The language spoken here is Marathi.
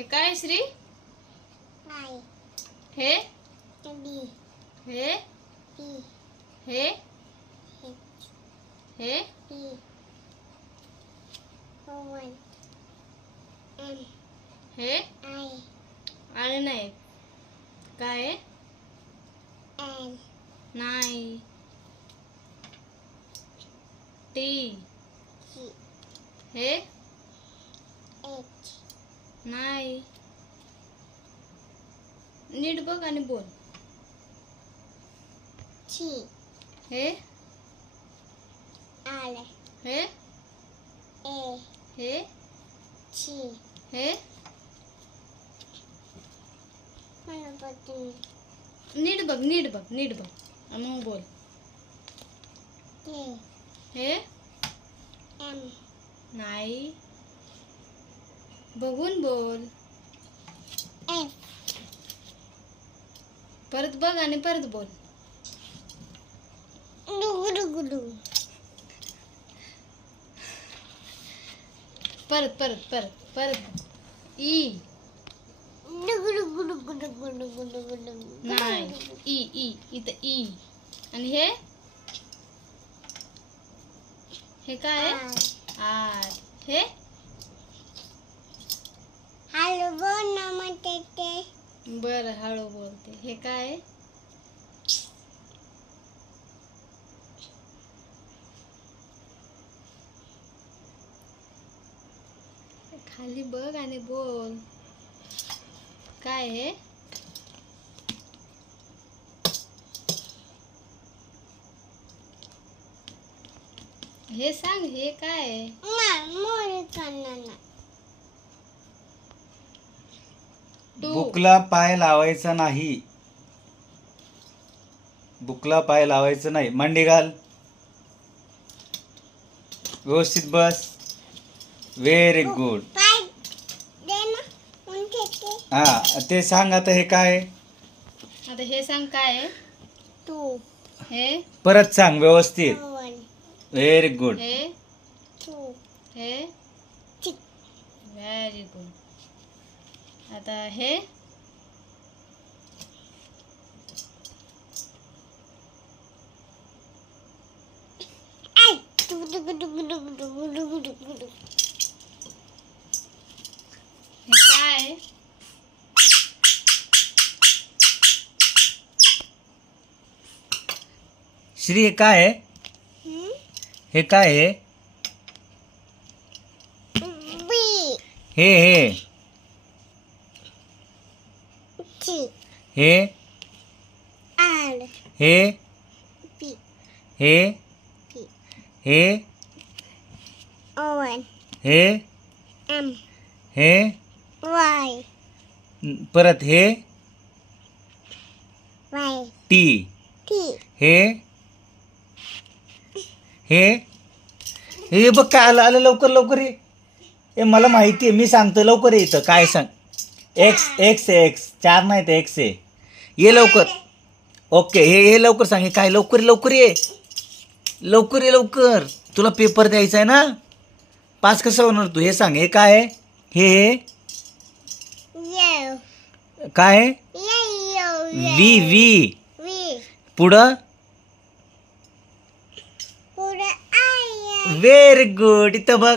हे काय श्री? हे हे हे हे हे आणि नाही काय नाही टी हे नाही नीट बघ आणि बोल हे हे हे हे नीट बघ आणि मग बोल हे नाही बघून बोल परत बघ आणि परत बोल परत ई नाही ई इथं ई आणि हे काय आर हे बरं हळू बोलते हे काय खाली बघ आणि बोल काय हे हे सांग हे काय बुकला पाय लावायचा नाही. बुकला पाय लावायचं नाही. मांडी घाल. व्यवस्थित बस. Very good. हा ते सांग आता हे काय आता हे सांग काय हे परत सांग व्यवस्थित. Very good. हे व्हेरी गुड. आता हे काय श्री हे काय आहे? हे काय आहे? हे हे हे हे हे हे हे हे परत हे टी हे हे हे बघ काय आलं लवकर ये मला माहिती आहे मी सांगतो लवकर ये इथं काय सांग एक्स 4 नाही ते एक्स आहे ये लवकर ओके हे लवकर सांग हे काय लवकर ये लवकर तुला पेपर द्यायचा आहे ना पास कसं होणार तू हे सांग हे काय आहे हे काय आहे वी पुढं व्हेरी गुड इथं बघ